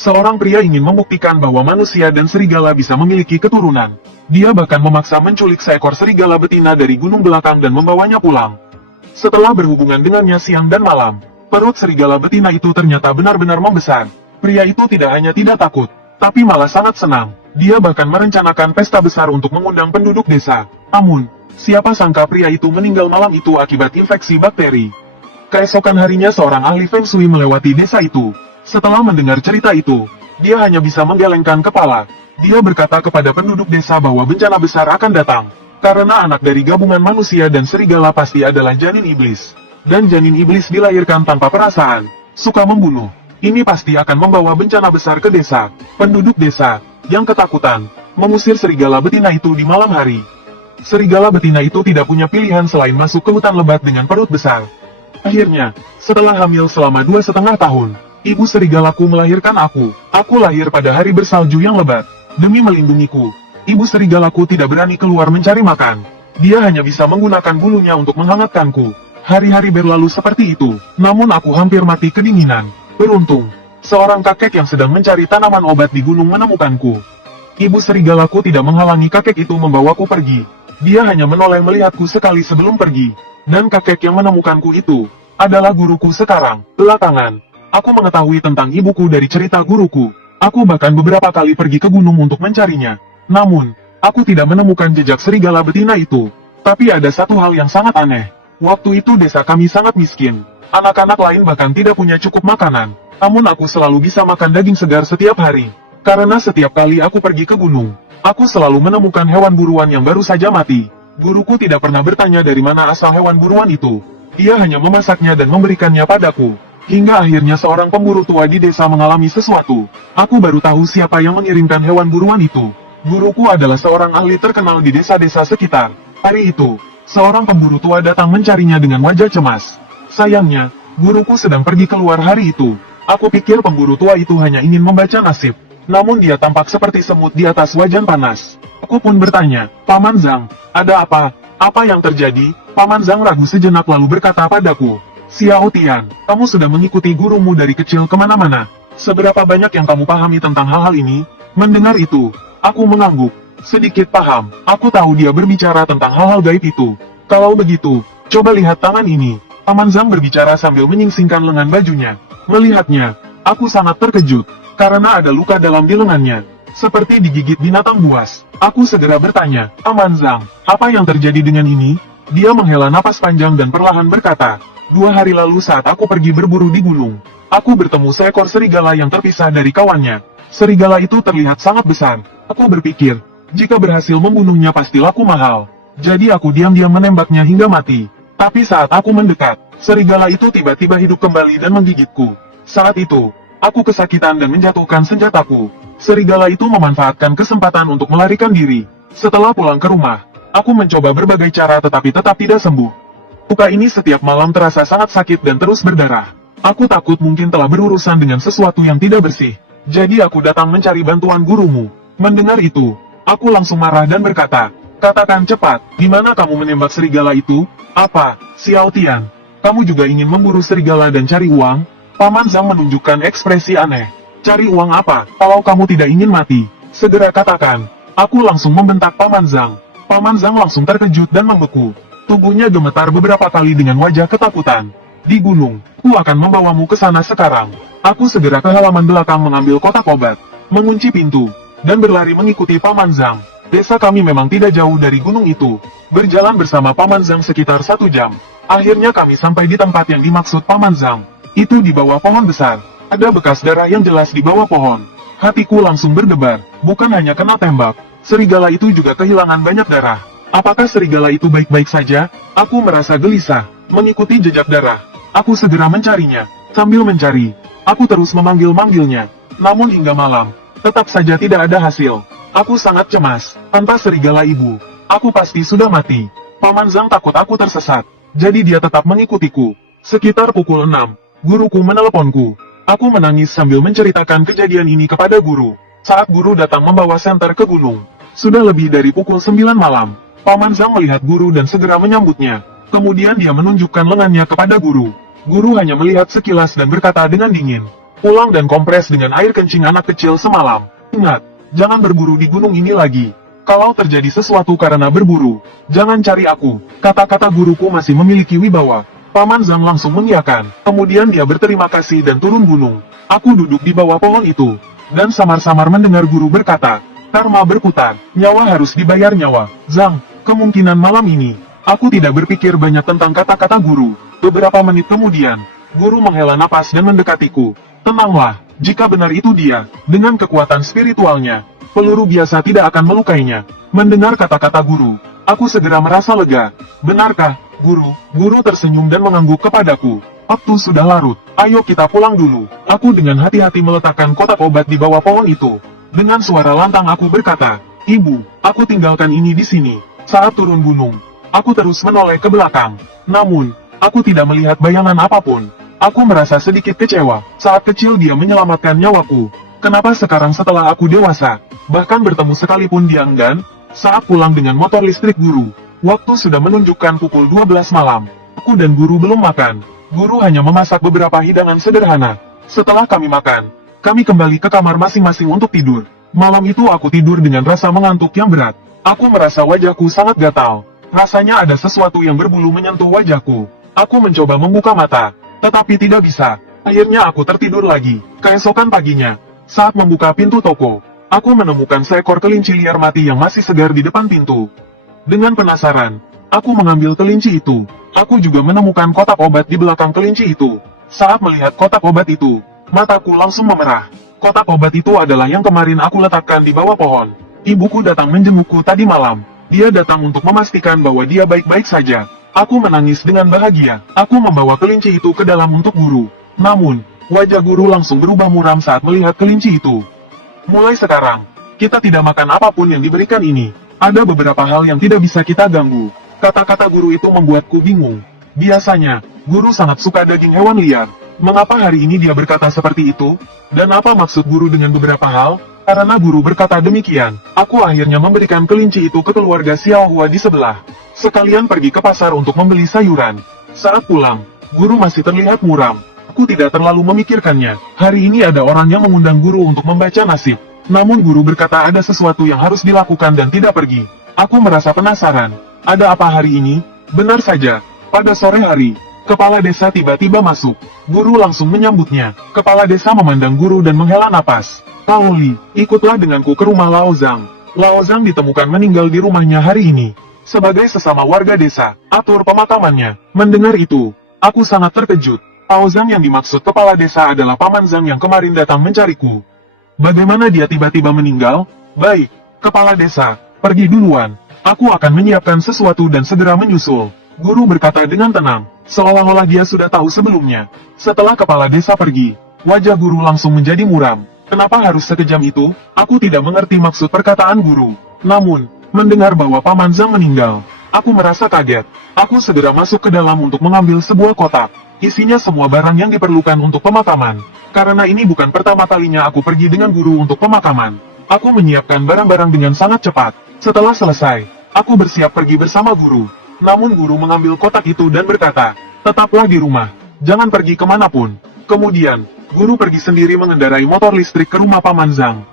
Seorang pria ingin membuktikan bahwa manusia dan serigala bisa memiliki keturunan. Dia bahkan memaksa menculik seekor serigala betina dari gunung belakang dan membawanya pulang. Setelah berhubungan dengannya siang dan malam, perut serigala betina itu ternyata benar-benar membesar. Pria itu tidak hanya tidak takut, tapi malah sangat senang. Dia bahkan merencanakan pesta besar untuk mengundang penduduk desa. Namun, siapa sangka pria itu meninggal malam itu akibat infeksi bakteri. Keesokan harinya seorang ahli Feng Shui melewati desa itu. Setelah mendengar cerita itu, dia hanya bisa menggelengkan kepala. Dia berkata kepada penduduk desa bahwa bencana besar akan datang. Karena anak dari gabungan manusia dan serigala pasti adalah janin iblis. Dan janin iblis dilahirkan tanpa perasaan, suka membunuh. Ini pasti akan membawa bencana besar ke desa. Penduduk desa, yang ketakutan, mengusir serigala betina itu di malam hari. Serigala betina itu tidak punya pilihan selain masuk ke hutan lebat dengan perut besar. Akhirnya, setelah hamil selama 2,5 tahun, ibu serigalaku melahirkan aku. Aku lahir pada hari bersalju yang lebat. Demi melindungiku, ibu serigalaku tidak berani keluar mencari makan. Dia hanya bisa menggunakan bulunya untuk menghangatkanku. Hari-hari berlalu seperti itu, namun aku hampir mati kedinginan. Beruntung, seorang kakek yang sedang mencari tanaman obat di gunung menemukanku. Ibu serigalaku tidak menghalangi kakek itu membawaku pergi. Dia hanya menoleh melihatku sekali sebelum pergi. Dan kakek yang menemukanku itu adalah guruku sekarang. Belakangan, aku mengetahui tentang ibuku dari cerita guruku. Aku bahkan beberapa kali pergi ke gunung untuk mencarinya. Namun, aku tidak menemukan jejak serigala betina itu. Tapi ada satu hal yang sangat aneh. Waktu itu desa kami sangat miskin. Anak-anak lain bahkan tidak punya cukup makanan. Namun aku selalu bisa makan daging segar setiap hari. Karena setiap kali aku pergi ke gunung, aku selalu menemukan hewan buruan yang baru saja mati. Guruku tidak pernah bertanya dari mana asal hewan buruan itu. Dia hanya memasaknya dan memberikannya padaku. Hingga akhirnya seorang pemburu tua di desa mengalami sesuatu. Aku baru tahu siapa yang mengirimkan hewan buruan itu. Guruku adalah seorang ahli terkenal di desa-desa sekitar. Hari itu, seorang pemburu tua datang mencarinya dengan wajah cemas. Sayangnya, guruku sedang pergi keluar hari itu. Aku pikir pemburu tua itu hanya ingin membaca nasib. Namun dia tampak seperti semut di atas wajan panas. Aku pun bertanya, "Paman Zhang, ada apa? Apa yang terjadi?" Paman Zhang ragu sejenak lalu berkata padaku, "Xiao Tian, kamu sudah mengikuti gurumu dari kecil kemana-mana. Seberapa banyak yang kamu pahami tentang hal-hal ini?" Mendengar itu, aku mengangguk. Sedikit paham, aku tahu dia berbicara tentang hal-hal gaib itu. Kalau begitu, coba lihat tangan ini. Paman Zhang berbicara sambil menyingsingkan lengan bajunya. Melihatnya, aku sangat terkejut, karena ada luka dalam di lengannya. Seperti digigit binatang buas. Aku segera bertanya, "Paman Zhang, apa yang terjadi dengan ini?" Dia menghela napas panjang dan perlahan berkata, "2 hari lalu saat aku pergi berburu di gunung, aku bertemu seekor serigala yang terpisah dari kawannya. Serigala itu terlihat sangat besar. Aku berpikir, jika berhasil membunuhnya pasti laku mahal. Jadi aku diam-diam menembaknya hingga mati. Tapi saat aku mendekat, serigala itu tiba-tiba hidup kembali dan menggigitku. Saat itu, aku kesakitan dan menjatuhkan senjataku. Serigala itu memanfaatkan kesempatan untuk melarikan diri. Setelah pulang ke rumah, aku mencoba berbagai cara tetapi tetap tidak sembuh. Luka ini setiap malam terasa sangat sakit dan terus berdarah. Aku takut mungkin telah berurusan dengan sesuatu yang tidak bersih. Jadi aku datang mencari bantuan gurumu." Mendengar itu, aku langsung marah dan berkata, "Katakan cepat, di mana kamu menembak serigala itu?" "Apa, Xiao Tian? Kamu juga ingin memburu serigala dan cari uang?" Paman Zhang menunjukkan ekspresi aneh. "Cari uang apa? Kalau kamu tidak ingin mati, segera katakan." Aku langsung membentak Paman Zhang. Paman Zhang langsung terkejut dan membeku. Tubuhnya gemetar beberapa kali dengan wajah ketakutan. "Di gunung, ku akan membawamu ke sana sekarang." Aku segera ke halaman belakang mengambil kotak obat, mengunci pintu, dan berlari mengikuti Paman Zhang. Desa kami memang tidak jauh dari gunung itu. Berjalan bersama Paman Zhang sekitar 1 jam. Akhirnya kami sampai di tempat yang dimaksud Paman Zhang. Itu di bawah pohon besar. Ada bekas darah yang jelas di bawah pohon. Hatiku langsung berdebar, bukan hanya kena tembak. Serigala itu juga kehilangan banyak darah. Apakah serigala itu baik-baik saja? Aku merasa gelisah, mengikuti jejak darah. Aku segera mencarinya. Sambil mencari, aku terus memanggil-manggilnya. Namun hingga malam, tetap saja tidak ada hasil. Aku sangat cemas. Tanpa serigala ibu, aku pasti sudah mati. Paman Zhang takut aku tersesat, jadi dia tetap mengikutiku. Sekitar pukul 6, guruku meneleponku. Aku menangis sambil menceritakan kejadian ini kepada guru. Saat guru datang membawa senter ke gunung, sudah lebih dari pukul 9 malam. Paman Zhang melihat guru dan segera menyambutnya. Kemudian dia menunjukkan lengannya kepada guru. Guru hanya melihat sekilas dan berkata dengan dingin, pulang dan kompres dengan air kencing anak kecil semalam. Ingat, jangan berburu di gunung ini lagi. Kalau terjadi sesuatu karena berburu, jangan cari aku. Kata-kata guruku masih memiliki wibawa. Paman Zhang langsung mengiyakan. Kemudian dia berterima kasih dan turun gunung. Aku duduk di bawah pohon itu, dan samar-samar mendengar guru berkata, "Karma berputar, nyawa harus dibayar nyawa." Zhang, kemungkinan malam ini, aku tidak berpikir banyak tentang kata-kata guru. Beberapa menit kemudian, guru menghela napas dan mendekatiku. "Tenanglah, jika benar itu dia, dengan kekuatan spiritualnya, peluru biasa tidak akan melukainya." Mendengar kata-kata guru, aku segera merasa lega. "Benarkah, guru?" Guru tersenyum dan mengangguk kepadaku. "Waktu sudah larut, ayo kita pulang dulu." Aku dengan hati-hati meletakkan kotak obat di bawah pohon itu. Dengan suara lantang aku berkata, "Ibu, aku tinggalkan ini di sini." Saat turun gunung, aku terus menoleh ke belakang. Namun, aku tidak melihat bayangan apapun. Aku merasa sedikit kecewa. Saat kecil dia menyelamatkan nyawaku. Kenapa sekarang setelah aku dewasa, bahkan bertemu sekalipun dia enggan? Saat pulang dengan motor listrik guru, waktu sudah menunjukkan pukul 12 malam. Aku dan guru belum makan. Guru hanya memasak beberapa hidangan sederhana. Setelah kami makan, kami kembali ke kamar masing-masing untuk tidur. Malam itu aku tidur dengan rasa mengantuk yang berat. Aku merasa wajahku sangat gatal. Rasanya ada sesuatu yang berbulu menyentuh wajahku. Aku mencoba membuka mata, tetapi tidak bisa. Akhirnya aku tertidur lagi. Keesokan paginya, saat membuka pintu toko, aku menemukan seekor kelinci liar mati yang masih segar di depan pintu. Dengan penasaran, aku mengambil kelinci itu. Aku juga menemukan kotak obat di belakang kelinci itu. Saat melihat kotak obat itu, mataku langsung memerah. Kotak obat itu adalah yang kemarin aku letakkan di bawah pohon. Ibuku datang menjengukku tadi malam. Dia datang untuk memastikan bahwa dia baik-baik saja. Aku menangis dengan bahagia. Aku membawa kelinci itu ke dalam untuk guru. Namun, wajah guru langsung berubah muram saat melihat kelinci itu. "Mulai sekarang, kita tidak makan apapun yang diberikan ini. Ada beberapa hal yang tidak bisa kita ganggu." Kata-kata guru itu membuatku bingung. Biasanya, guru sangat suka daging hewan liar. Mengapa hari ini dia berkata seperti itu? Dan apa maksud guru dengan beberapa hal? Karena guru berkata demikian, aku akhirnya memberikan kelinci itu ke keluarga Xiao Hua di sebelah. Sekalian pergi ke pasar untuk membeli sayuran. Saat pulang, guru masih terlihat muram. Aku tidak terlalu memikirkannya. Hari ini ada orang yang mengundang guru untuk membaca nasib. Namun guru berkata ada sesuatu yang harus dilakukan dan tidak pergi. Aku merasa penasaran. Ada apa hari ini? Benar saja. Pada sore hari, kepala desa tiba-tiba masuk. Guru langsung menyambutnya. Kepala desa memandang guru dan menghela napas. "Lao Li, ikutlah denganku ke rumah Lao Zhang." Lao Zhang ditemukan meninggal di rumahnya hari ini. Sebagai sesama warga desa, atur pemakamannya. Mendengar itu, aku sangat terkejut. Lao Zhang yang dimaksud kepala desa adalah Paman Zhang yang kemarin datang mencariku. Bagaimana dia tiba-tiba meninggal? Baik, kepala desa, pergi duluan. Aku akan menyiapkan sesuatu dan segera menyusul. Guru berkata dengan tenang, seolah-olah dia sudah tahu sebelumnya. Setelah kepala desa pergi, wajah guru langsung menjadi muram. Kenapa harus sekejam itu? Aku tidak mengerti maksud perkataan guru. Namun, mendengar bahwa Paman Zhang meninggal, aku merasa kaget. Aku segera masuk ke dalam untuk mengambil sebuah kotak. Isinya semua barang yang diperlukan untuk pemakaman. Karena ini bukan pertama kalinya aku pergi dengan guru untuk pemakaman. Aku menyiapkan barang-barang dengan sangat cepat. Setelah selesai, aku bersiap pergi bersama guru. Namun guru mengambil kotak itu dan berkata, "Tetaplah di rumah, jangan pergi kemanapun." Kemudian, guru pergi sendiri mengendarai motor listrik ke rumah Paman Zhang.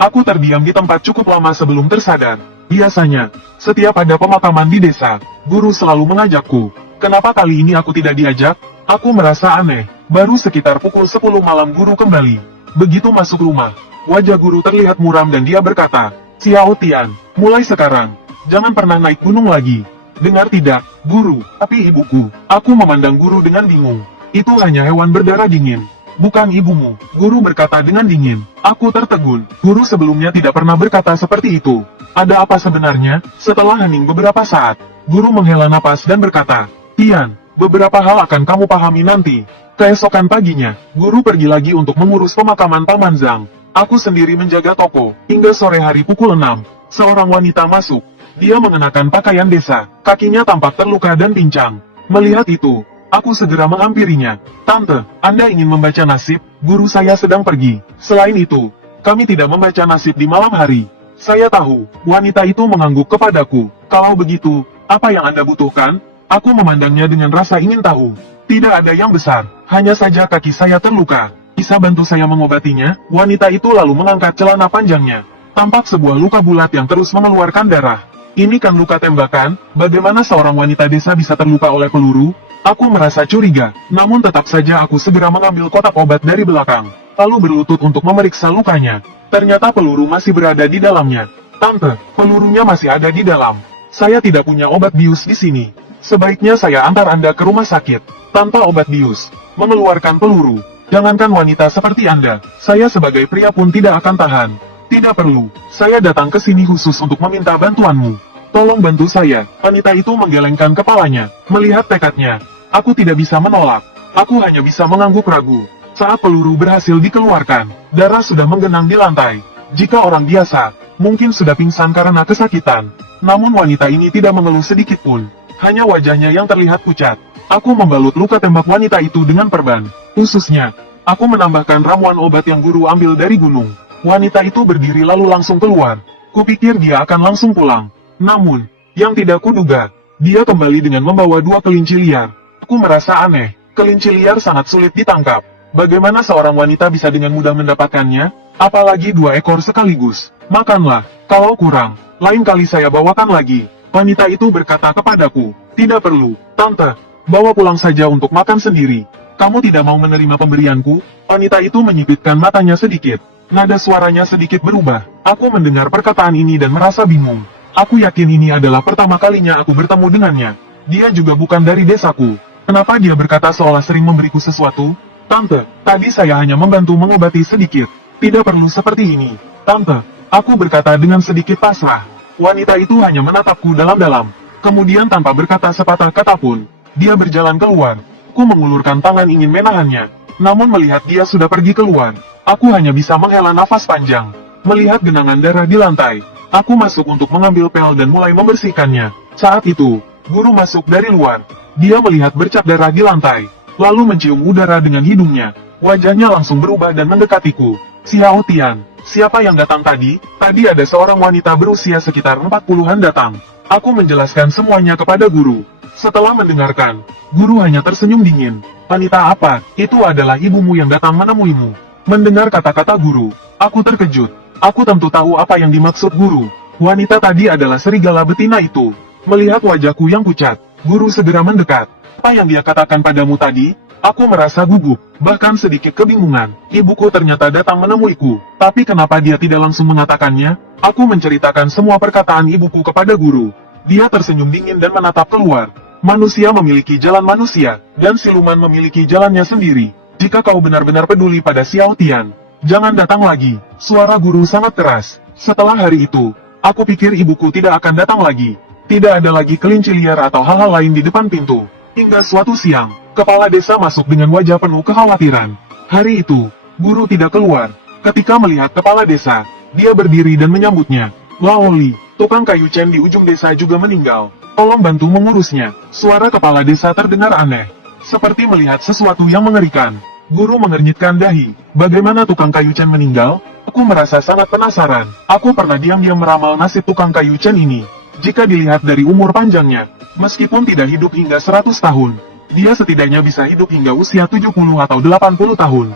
Aku terdiam di tempat cukup lama sebelum tersadar. Biasanya, setiap ada pemakaman di desa, guru selalu mengajakku. Kenapa kali ini aku tidak diajak? Aku merasa aneh. Baru sekitar pukul 10 malam guru kembali. Begitu masuk rumah, wajah guru terlihat muram dan dia berkata, "Xiao Tian, mulai sekarang, jangan pernah naik gunung lagi." Dengar tidak, guru, tapi ibuku. Aku memandang guru dengan bingung. Itu hanya hewan berdarah dingin. Bukan ibumu, guru berkata dengan dingin. Aku tertegun, guru sebelumnya tidak pernah berkata seperti itu. Ada apa sebenarnya? Setelah hening beberapa saat, guru menghela napas dan berkata, "Tian, beberapa hal akan kamu pahami nanti." Keesokan paginya, guru pergi lagi untuk mengurus pemakaman Paman Zhang. Aku sendiri menjaga toko, hingga sore hari pukul 6. Seorang wanita masuk. Dia mengenakan pakaian desa, kakinya tampak terluka dan pincang. Melihat itu, aku segera menghampirinya. "Tante, Anda ingin membaca nasib? Guru saya sedang pergi. Selain itu, kami tidak membaca nasib di malam hari." Saya tahu, wanita itu mengangguk kepadaku. "Kalau begitu, apa yang Anda butuhkan?" Aku memandangnya dengan rasa ingin tahu. Tidak ada yang besar, hanya saja kaki saya terluka. Bisa bantu saya mengobatinya? Wanita itu lalu mengangkat celana panjangnya. Tampak sebuah luka bulat yang terus mengeluarkan darah. Ini kan luka tembakan, bagaimana seorang wanita desa bisa terluka oleh peluru? Aku merasa curiga, namun tetap saja aku segera mengambil kotak obat dari belakang, lalu berlutut untuk memeriksa lukanya. Ternyata peluru masih berada di dalamnya. Tante, pelurunya masih ada di dalam. Saya tidak punya obat bius di sini. Sebaiknya saya antar Anda ke rumah sakit. Tanpa obat bius, mengeluarkan peluru. Jangankan wanita seperti Anda, saya sebagai pria pun tidak akan tahan. Tidak perlu, saya datang ke sini khusus untuk meminta bantuanmu. Tolong bantu saya. Wanita itu menggelengkan kepalanya. Melihat tekadnya, aku tidak bisa menolak. Aku hanya bisa mengangguk ragu. Saat peluru berhasil dikeluarkan, darah sudah menggenang di lantai. Jika orang biasa, mungkin sudah pingsan karena kesakitan. Namun wanita ini tidak mengeluh sedikit pun. Hanya wajahnya yang terlihat pucat. Aku membalut luka tembak wanita itu dengan perban. Khususnya, aku menambahkan ramuan obat yang guru ambil dari gunung. Wanita itu berdiri lalu langsung keluar. Kupikir dia akan langsung pulang. Namun, yang tidak kuduga, dia kembali dengan membawa 2 kelinci liar. Aku merasa aneh, kelinci liar sangat sulit ditangkap. Bagaimana seorang wanita bisa dengan mudah mendapatkannya? Apalagi 2 ekor sekaligus. Makanlah, kalau kurang, lain kali saya bawakan lagi. Wanita itu berkata kepadaku, tidak perlu, Tante. Bawa pulang saja untuk makan sendiri. Kamu tidak mau menerima pemberianku? Wanita itu menyipitkan matanya sedikit. Nada suaranya sedikit berubah. Aku mendengar perkataan ini dan merasa bingung. Aku yakin ini adalah pertama kalinya aku bertemu dengannya. Dia juga bukan dari desaku. Kenapa dia berkata seolah sering memberiku sesuatu? Tante, tadi saya hanya membantu mengobati sedikit. Tidak perlu seperti ini. Tante, aku berkata dengan sedikit pasrah. Wanita itu hanya menatapku dalam-dalam. Kemudian tanpa berkata sepatah kata pun, dia berjalan keluar. Aku mengulurkan tangan ingin menahannya. Namun melihat dia sudah pergi keluar, aku hanya bisa menghela nafas panjang. Melihat genangan darah di lantai, aku masuk untuk mengambil pel dan mulai membersihkannya. Saat itu, guru masuk dari luar. Dia melihat bercak darah di lantai, lalu mencium udara dengan hidungnya. Wajahnya langsung berubah dan mendekatiku. Xiao Tian, siapa yang datang tadi? Tadi ada seorang wanita berusia sekitar 40-an datang. Aku menjelaskan semuanya kepada guru. Setelah mendengarkan, guru hanya tersenyum dingin. Wanita apa? Itu adalah ibumu yang datang menemuimu. Mendengar kata-kata guru, aku terkejut. Aku tentu tahu apa yang dimaksud guru. Wanita tadi adalah serigala betina itu. Melihat wajahku yang pucat, guru segera mendekat. Apa yang dia katakan padamu tadi? Aku merasa gugup, bahkan sedikit kebingungan. Ibuku ternyata datang menemuiku. Tapi kenapa dia tidak langsung mengatakannya? Aku menceritakan semua perkataan ibuku kepada guru. Dia tersenyum dingin dan menatap keluar. Manusia memiliki jalan manusia, dan siluman memiliki jalannya sendiri. Jika kau benar-benar peduli pada Xiao Tian, jangan datang lagi. Suara guru sangat keras. Setelah hari itu, aku pikir ibuku tidak akan datang lagi. Tidak ada lagi kelinci liar atau hal-hal lain di depan pintu. Hingga suatu siang, kepala desa masuk dengan wajah penuh kekhawatiran. Hari itu, guru tidak keluar. Ketika melihat kepala desa, dia berdiri dan menyambutnya. Laoli, tukang kayu Chen di ujung desa juga meninggal. Tolong bantu mengurusnya. Suara kepala desa terdengar aneh. Seperti melihat sesuatu yang mengerikan. Guru mengernyitkan dahi. Bagaimana tukang kayu Chen meninggal? Aku merasa sangat penasaran. Aku pernah diam-diam meramal nasib tukang kayu Chen ini. Jika dilihat dari umur panjangnya, meskipun tidak hidup hingga 100 tahun, dia setidaknya bisa hidup hingga usia 70 atau 80 tahun.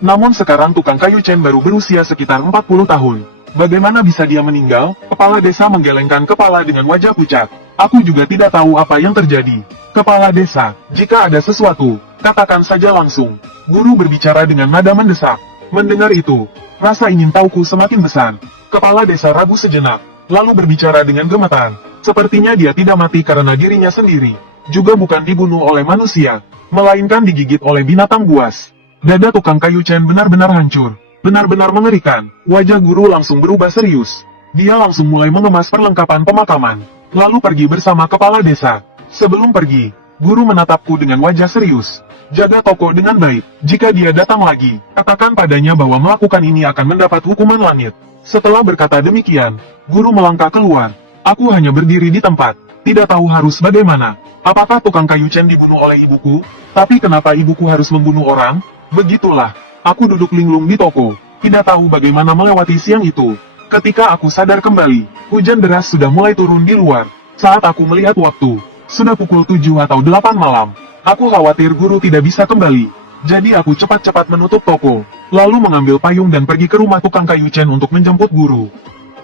Namun sekarang tukang kayu Chen baru berusia sekitar 40 tahun. Bagaimana bisa dia meninggal? Kepala desa menggelengkan kepala dengan wajah pucat. Aku juga tidak tahu apa yang terjadi. Kepala desa, jika ada sesuatu, katakan saja langsung. Guru berbicara dengan nada mendesak. Mendengar itu, rasa ingin tahuku semakin besar. Kepala desa ragu sejenak, lalu berbicara dengan gemetar. Sepertinya dia tidak mati karena dirinya sendiri. Juga bukan dibunuh oleh manusia, melainkan digigit oleh binatang buas. Dada tukang kayu Chen benar-benar hancur. Benar-benar mengerikan. Wajah guru langsung berubah serius. Dia langsung mulai mengemas perlengkapan pemakaman, lalu pergi bersama kepala desa. Sebelum pergi, guru menatapku dengan wajah serius. Jaga toko dengan baik. Jika dia datang lagi, katakan padanya bahwa melakukan ini akan mendapat hukuman langit. Setelah berkata demikian, guru melangkah keluar. Aku hanya berdiri di tempat, tidak tahu harus bagaimana. Apakah tukang kayu Chen dibunuh oleh ibuku? Tapi kenapa ibuku harus membunuh orang? Begitulah, aku duduk linglung di toko, tidak tahu bagaimana melewati siang itu. Ketika aku sadar kembali, hujan deras sudah mulai turun di luar. Saat aku melihat waktu, sudah pukul 7 atau 8 malam. Aku khawatir guru tidak bisa kembali. Jadi aku cepat-cepat menutup toko, lalu mengambil payung dan pergi ke rumah tukang kayu Chen untuk menjemput guru.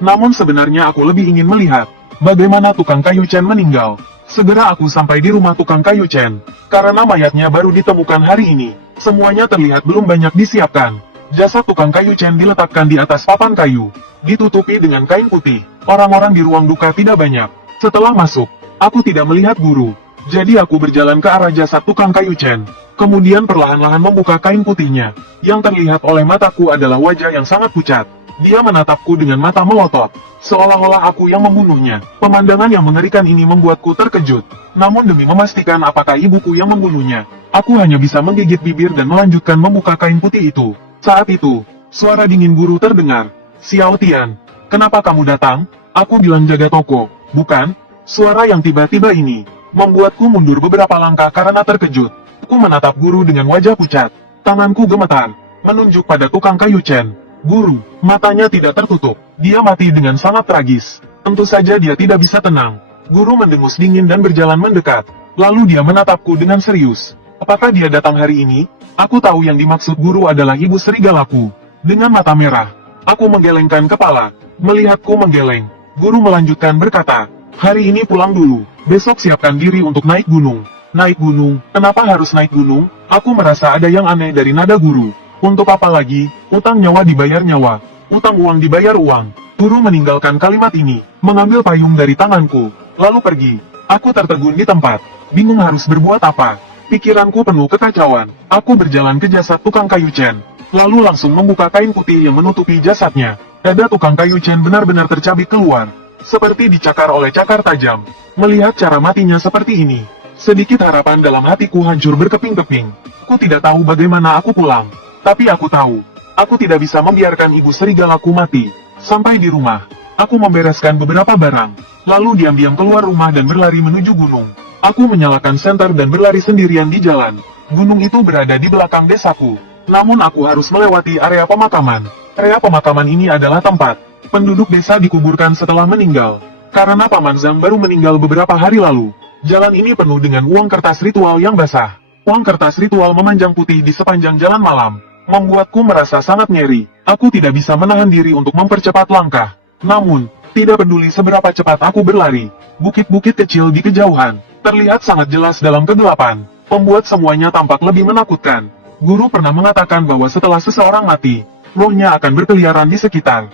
Namun sebenarnya aku lebih ingin melihat bagaimana tukang kayu Chen meninggal. Segera aku sampai di rumah tukang kayu Chen, karena mayatnya baru ditemukan hari ini. Semuanya terlihat belum banyak disiapkan. Jasad tukang kayu Chen diletakkan di atas papan kayu, ditutupi dengan kain putih. Orang-orang di ruang duka tidak banyak. Setelah masuk, aku tidak melihat guru. Jadi aku berjalan ke arah jasad tukang kayu Chen. Kemudian perlahan-lahan membuka kain putihnya. Yang terlihat oleh mataku adalah wajah yang sangat pucat. Dia menatapku dengan mata melotot, seolah-olah aku yang membunuhnya. Pemandangan yang mengerikan ini membuatku terkejut. Namun demi memastikan apakah ibuku yang membunuhnya, aku hanya bisa menggigit bibir dan melanjutkan membuka kain putih itu. Saat itu, suara dingin guru terdengar. "Xiao Tian, kenapa kamu datang?" Aku bilang jaga toko, bukan? Suara yang tiba-tiba ini membuatku mundur beberapa langkah karena terkejut. Aku menatap guru dengan wajah pucat. Tanganku gemetar, menunjuk pada tukang kayu Chen. Guru, matanya tidak tertutup. Dia mati dengan sangat tragis. Tentu saja dia tidak bisa tenang. Guru mendengus dingin dan berjalan mendekat. Lalu dia menatapku dengan serius. Apakah dia datang hari ini? Aku tahu yang dimaksud guru adalah ibu serigalaku. Dengan mata merah, aku menggelengkan kepala. Melihatku menggeleng, guru melanjutkan berkata, "Hari ini pulang dulu. Besok siapkan diri untuk naik gunung." Naik gunung? Kenapa harus naik gunung? Aku merasa ada yang aneh dari nada guru. Untuk apa lagi? Utang nyawa dibayar nyawa. Utang uang dibayar uang. Guru meninggalkan kalimat ini, mengambil payung dari tanganku, lalu pergi. Aku tertegun di tempat, bingung harus berbuat apa. Pikiranku penuh kekacauan. Aku berjalan ke jasad tukang kayu Chen, lalu langsung membuka kain putih yang menutupi jasadnya. Dada tukang kayu Chen benar-benar tercabik keluar, seperti dicakar oleh cakar tajam. Melihat cara matinya seperti ini, sedikit harapan dalam hatiku hancur berkeping-keping. Aku tidak tahu bagaimana aku pulang. Tapi aku tahu, aku tidak bisa membiarkan ibu serigalaku mati. Sampai di rumah, aku membereskan beberapa barang, lalu diam-diam keluar rumah dan berlari menuju gunung. Aku menyalakan senter dan berlari sendirian di jalan. Gunung itu berada di belakang desaku. Namun aku harus melewati area pemakaman. Area pemakaman ini adalah tempat penduduk desa dikuburkan setelah meninggal. Karena Paman Zhang baru meninggal beberapa hari lalu. Jalan ini penuh dengan uang kertas ritual yang basah. Uang kertas ritual memanjang putih di sepanjang jalan malam, membuatku merasa sangat nyeri. Aku tidak bisa menahan diri untuk mempercepat langkah. Namun, tidak peduli seberapa cepat aku berlari, bukit-bukit kecil di kejauhan terlihat sangat jelas dalam kegelapan, membuat semuanya tampak lebih menakutkan. Guru pernah mengatakan bahwa setelah seseorang mati, rohnya akan berkeliaran di sekitar.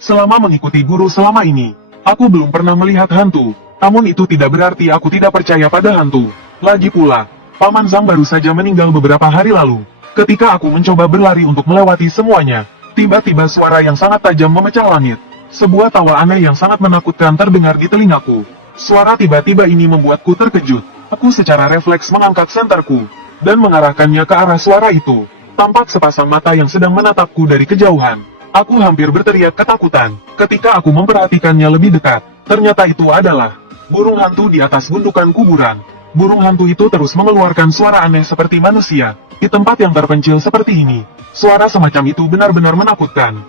Selama mengikuti guru selama ini, aku belum pernah melihat hantu. Namun itu tidak berarti aku tidak percaya pada hantu. Lagi pula, Paman Zhang baru saja meninggal beberapa hari lalu. Ketika aku mencoba berlari untuk melewati semuanya, tiba-tiba suara yang sangat tajam memecah langit. Sebuah tawa aneh yang sangat menakutkan terdengar di telingaku. Suara tiba-tiba ini membuatku terkejut. Aku secara refleks mengangkat senterku, dan mengarahkannya ke arah suara itu. Tampak sepasang mata yang sedang menatapku dari kejauhan. Aku hampir berteriak ketakutan, ketika aku memperhatikannya lebih dekat. Ternyata itu adalah burung hantu di atas gundukan kuburan. Burung hantu itu terus mengeluarkan suara aneh seperti manusia. Di tempat yang terpencil seperti ini, suara semacam itu benar-benar menakutkan.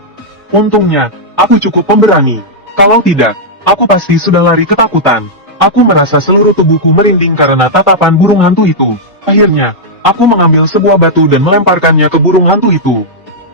Untungnya, aku cukup pemberani. Kalau tidak, aku pasti sudah lari ketakutan. Aku merasa seluruh tubuhku merinding karena tatapan burung hantu itu. Akhirnya, aku mengambil sebuah batu dan melemparkannya ke burung hantu itu.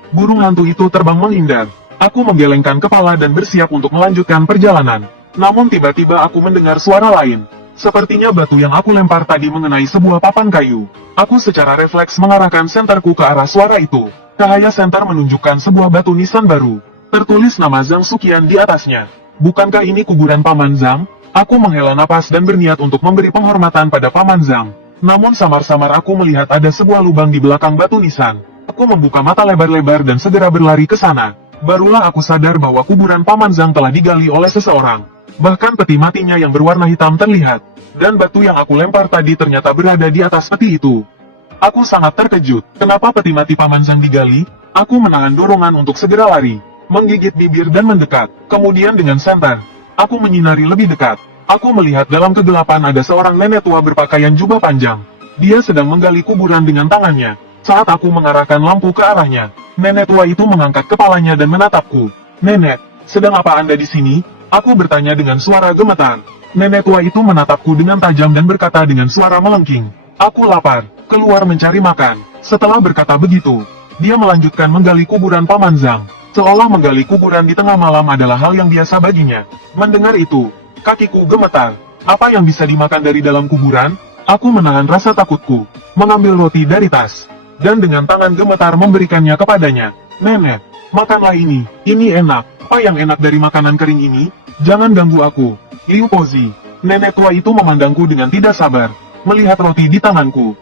Burung hantu itu terbang menghindar. Aku menggelengkan kepala dan bersiap untuk melanjutkan perjalanan. Namun tiba-tiba aku mendengar suara lain. Sepertinya batu yang aku lempar tadi mengenai sebuah papan kayu. Aku secara refleks mengarahkan senterku ke arah suara itu. Cahaya senter menunjukkan sebuah batu nisan baru. Tertulis nama Zhang Suqian di atasnya. Bukankah ini kuburan Paman Zhang? Aku menghela napas dan berniat untuk memberi penghormatan pada Paman Zhang. Namun samar-samar aku melihat ada sebuah lubang di belakang batu nisan. Aku membuka mata lebar-lebar dan segera berlari ke sana. Barulah aku sadar bahwa kuburan Paman Zhang telah digali oleh seseorang. Bahkan peti matinya yang berwarna hitam terlihat. Dan batu yang aku lempar tadi ternyata berada di atas peti itu. Aku sangat terkejut. Kenapa peti mati Paman Zhang digali? Aku menahan dorongan untuk segera lari, menggigit bibir dan mendekat. Kemudian dengan senter, aku menyinari lebih dekat. Aku melihat dalam kegelapan ada seorang nenek tua berpakaian jubah panjang. Dia sedang menggali kuburan dengan tangannya. Saat aku mengarahkan lampu ke arahnya, nenek tua itu mengangkat kepalanya dan menatapku. "Nenek, sedang apa Anda di sini?" Aku bertanya dengan suara gemetar. Nenek tua itu menatapku dengan tajam dan berkata dengan suara melengking, "Aku lapar, keluar mencari makan." Setelah berkata begitu, dia melanjutkan menggali kuburan Paman Zhang. Seolah menggali kuburan di tengah malam adalah hal yang biasa baginya. Mendengar itu, kakiku gemetar. Apa yang bisa dimakan dari dalam kuburan? Aku menahan rasa takutku, mengambil roti dari tas, dan dengan tangan gemetar memberikannya kepadanya. Nenek, makanlah ini enak. Apa yang enak dari makanan kering ini? Jangan ganggu aku. Liu Pozi, nenek tua itu memandangku dengan tidak sabar, melihat roti di tanganku.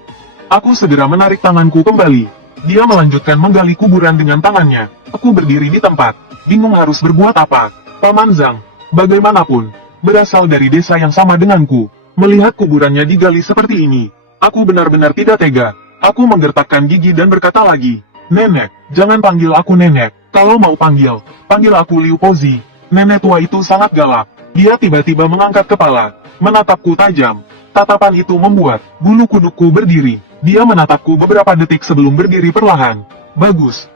Aku segera menarik tanganku kembali. Dia melanjutkan menggali kuburan dengan tangannya. Aku berdiri di tempat, bingung harus berbuat apa. Paman Zhang, bagaimanapun, berasal dari desa yang sama denganku. Melihat kuburannya digali seperti ini, aku benar-benar tidak tega. Aku menggertakkan gigi dan berkata lagi, Nenek, jangan panggil aku nenek. Kalau mau panggil aku Liu Pozi. Nenek tua itu sangat galak. Dia tiba-tiba mengangkat kepala, menatapku tajam. Tatapan itu membuat bulu kudukku berdiri. Dia menatapku beberapa detik sebelum berdiri perlahan. Bagus,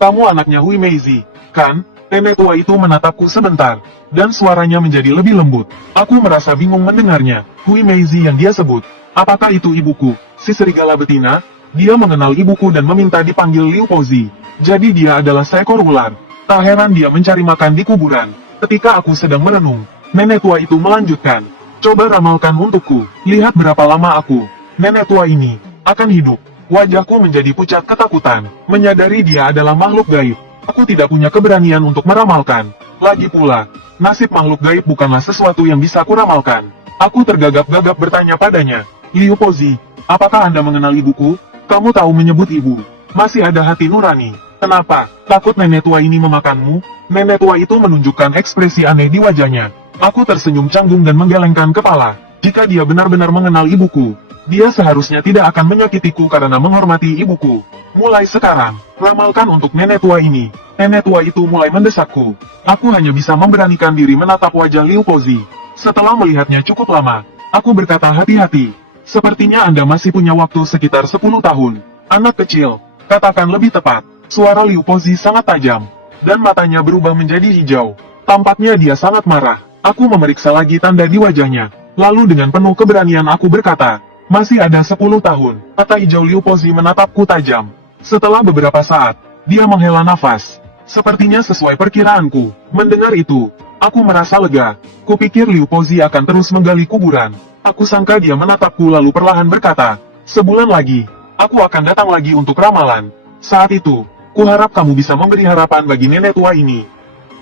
kamu anaknya Hui Meizi, kan? Nenek tua itu menatapku sebentar, dan suaranya menjadi lebih lembut. Aku merasa bingung mendengarnya. Hui Meizi yang dia sebut. Apakah itu ibuku, si serigala betina? Dia mengenal ibuku dan meminta dipanggil Liu Pozi. Jadi dia adalah seekor ular. Tak heran dia mencari makan di kuburan. Ketika aku sedang merenung, nenek tua itu melanjutkan. Coba ramalkan untukku, lihat berapa lama aku, nenek tua ini, akan hidup. Wajahku menjadi pucat ketakutan, menyadari dia adalah makhluk gaib. Aku tidak punya keberanian untuk meramalkan. Lagi pula, nasib makhluk gaib bukanlah sesuatu yang bisa kuramalkan. Aku tergagap-gagap bertanya padanya, Liu Pozi, apakah Anda mengenal ibuku? Kamu tahu menyebut ibu, masih ada hati nurani. Kenapa? Takut nenek tua ini memakanmu? Nenek tua itu menunjukkan ekspresi aneh di wajahnya. Aku tersenyum canggung dan menggelengkan kepala. Jika dia benar-benar mengenal ibuku, dia seharusnya tidak akan menyakitiku karena menghormati ibuku. Mulai sekarang, ramalkan untuk nenek tua ini. Nenek tua itu mulai mendesakku. Aku hanya bisa memberanikan diri menatap wajah Liu Pozi. Setelah melihatnya cukup lama, aku berkata hati-hati. Sepertinya Anda masih punya waktu sekitar 10 tahun. Anak kecil, katakan lebih tepat. Suara Liu Pozi sangat tajam, dan matanya berubah menjadi hijau. Tampaknya dia sangat marah. Aku memeriksa lagi tanda di wajahnya. Lalu dengan penuh keberanian aku berkata, masih ada 10 tahun. Mata hijau Liu Pozi menatapku tajam. Setelah beberapa saat, dia menghela nafas. Sepertinya sesuai perkiraanku. Mendengar itu, aku merasa lega. Kupikir Liu Pozi akan terus menggali kuburan. Aku sangka dia menatapku lalu perlahan berkata, sebulan lagi, aku akan datang lagi untuk ramalan. Saat itu, kuharap kamu bisa memberi harapan bagi nenek tua ini.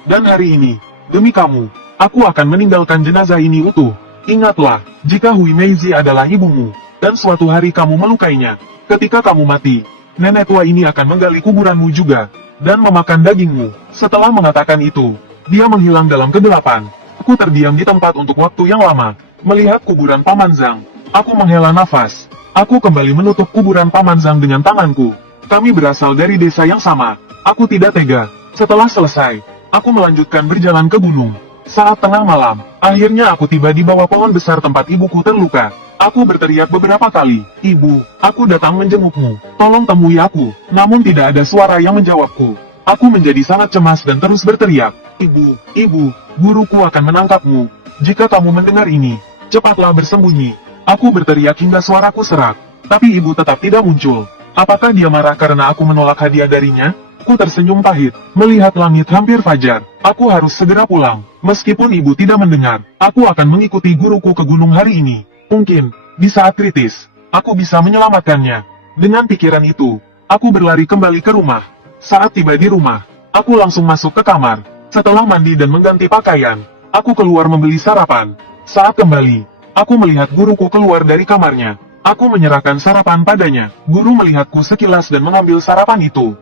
Dan hari ini, demi kamu, aku akan meninggalkan jenazah ini utuh. Ingatlah, jika Hui Meizi adalah ibumu, dan suatu hari kamu melukainya, ketika kamu mati, nenek tua ini akan menggali kuburanmu juga, dan memakan dagingmu. Setelah mengatakan itu, dia menghilang dalam kegelapan. Aku terdiam di tempat untuk waktu yang lama, melihat kuburan Paman Zhang. Aku menghela nafas. Aku kembali menutup kuburan Paman Zhang dengan tanganku. Kami berasal dari desa yang sama. Aku tidak tega. Setelah selesai, aku melanjutkan berjalan ke gunung. Saat tengah malam, akhirnya aku tiba di bawah pohon besar tempat ibuku terluka. Aku berteriak beberapa kali, Ibu, aku datang menjengukmu. Tolong temui aku. Namun tidak ada suara yang menjawabku. Aku menjadi sangat cemas dan terus berteriak, Ibu, guruku akan menangkapmu. Jika kamu mendengar ini, cepatlah bersembunyi. Aku berteriak hingga suaraku serak. Tapi ibu tetap tidak muncul. Apakah dia marah karena aku menolak hadiah darinya? Aku tersenyum pahit, melihat langit hampir fajar. Aku harus segera pulang. Meskipun ibu tidak mendengar, aku akan mengikuti guruku ke gunung hari ini. Mungkin, di saat kritis, aku bisa menyelamatkannya. Dengan pikiran itu, aku berlari kembali ke rumah. Saat tiba di rumah, aku langsung masuk ke kamar. Setelah mandi dan mengganti pakaian, aku keluar membeli sarapan. Saat kembali, aku melihat guruku keluar dari kamarnya. Aku menyerahkan sarapan padanya. Guru melihatku sekilas dan mengambil sarapan itu.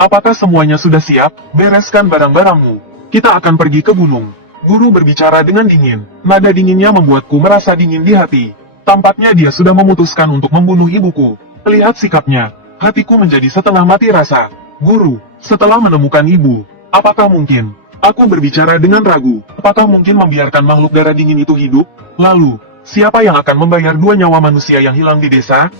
Apakah semuanya sudah siap? Bereskan barang-barangmu. Kita akan pergi ke gunung. Guru berbicara dengan dingin. Nada dinginnya membuatku merasa dingin di hati. Tampaknya dia sudah memutuskan untuk membunuh ibuku. Lihat sikapnya. Hatiku menjadi setengah mati rasa. Guru, setelah menemukan ibu, apakah mungkin? Aku berbicara dengan ragu. Apakah mungkin membiarkan makhluk darah dingin itu hidup? Lalu, siapa yang akan membayar 2 nyawa manusia yang hilang di desa?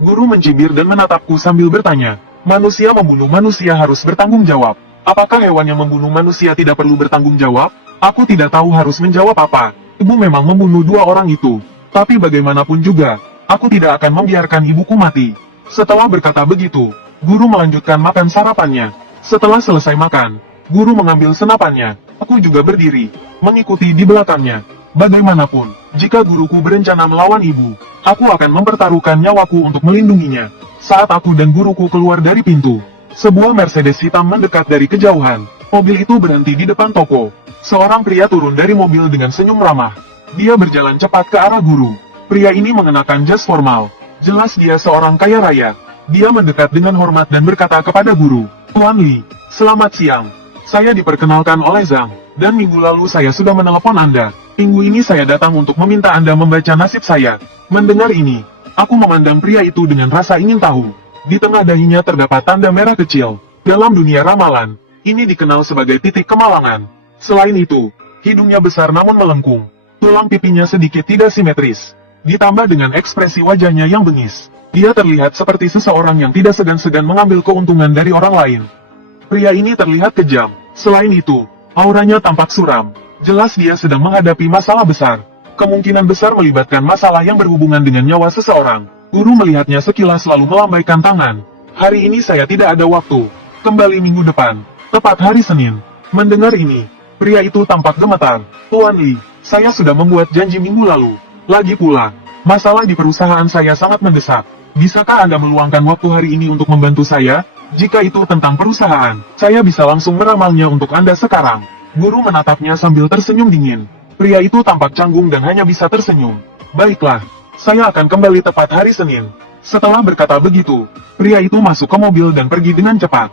Guru mencibir dan menatapku sambil bertanya. Manusia membunuh manusia harus bertanggung jawab. Apakah hewan yang membunuh manusia tidak perlu bertanggung jawab? Aku tidak tahu harus menjawab apa. Ibu memang membunuh 2 orang itu. Tapi bagaimanapun juga, aku tidak akan membiarkan ibuku mati. Setelah berkata begitu, guru melanjutkan makan sarapannya. Setelah selesai makan, guru mengambil senapannya. Aku juga berdiri, mengikuti di belakangnya. Bagaimanapun, jika guruku berencana melawan ibu, aku akan mempertaruhkan nyawaku untuk melindunginya. Saat aku dan guruku keluar dari pintu, sebuah Mercedes hitam mendekat dari kejauhan. Mobil itu berhenti di depan toko. Seorang pria turun dari mobil dengan senyum ramah. Dia berjalan cepat ke arah guru. Pria ini mengenakan jas formal. Jelas dia seorang kaya raya. Dia mendekat dengan hormat dan berkata kepada guru, "Tuan Li, selamat siang. Saya diperkenalkan oleh Zhang, dan minggu lalu saya sudah menelepon Anda. Minggu ini saya datang untuk meminta Anda membaca nasib saya." Mendengar ini, aku memandang pria itu dengan rasa ingin tahu. Di tengah dahinya terdapat tanda merah kecil. Dalam dunia ramalan, ini dikenal sebagai titik kemalangan. Selain itu, hidungnya besar namun melengkung. Tulang pipinya sedikit tidak simetris. Ditambah dengan ekspresi wajahnya yang bengis. Dia terlihat seperti seseorang yang tidak segan-segan mengambil keuntungan dari orang lain. Pria ini terlihat kejam. Selain itu, auranya tampak suram. Jelas dia sedang menghadapi masalah besar. Kemungkinan besar melibatkan masalah yang berhubungan dengan nyawa seseorang. Guru melihatnya sekilas lalu melambaikan tangan. "Hari ini saya tidak ada waktu. Kembali minggu depan, tepat hari Senin." Mendengar ini, pria itu tampak gemetar. "Tuan Li, saya sudah membuat janji minggu lalu. Lagi pula, masalah di perusahaan saya sangat mendesak. Bisakah Anda meluangkan waktu hari ini untuk membantu saya? Jika itu tentang perusahaan, saya bisa langsung meramalnya untuk Anda sekarang." Guru menatapnya sambil tersenyum dingin. Pria itu tampak canggung dan hanya bisa tersenyum. "Baiklah, saya akan kembali tepat hari Senin." Setelah berkata begitu, pria itu masuk ke mobil dan pergi dengan cepat.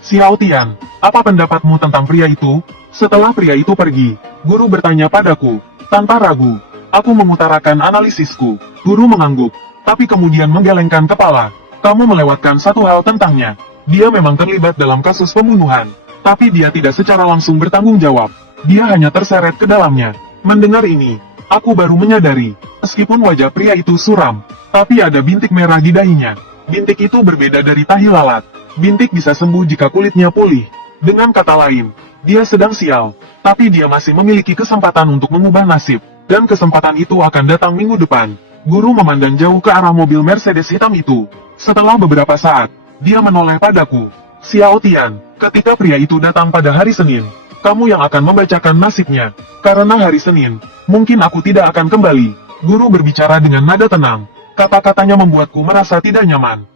"Xiao Tian, apa pendapatmu tentang pria itu?" Setelah pria itu pergi, guru bertanya padaku. Tanpa ragu, aku mengutarakan analisisku. Guru mengangguk, tapi kemudian menggelengkan kepala. "Kamu melewatkan satu hal tentangnya. Dia memang terlibat dalam kasus pembunuhan, tapi dia tidak secara langsung bertanggung jawab. Dia hanya terseret ke dalamnya." Mendengar ini, aku baru menyadari, meskipun wajah pria itu suram, tapi ada bintik merah di dahinya. Bintik itu berbeda dari tahi lalat. Bintik bisa sembuh jika kulitnya pulih. Dengan kata lain, dia sedang sial, tapi dia masih memiliki kesempatan untuk mengubah nasib, dan kesempatan itu akan datang minggu depan. Guru memandang jauh ke arah mobil Mercedes hitam itu. Setelah beberapa saat, dia menoleh padaku. "Xiao Tian, ketika pria itu datang pada hari Senin, kamu yang akan membacakan nasibnya. Karena hari Senin, mungkin aku tidak akan kembali." Guru berbicara dengan nada tenang. Kata-katanya membuatku merasa tidak nyaman.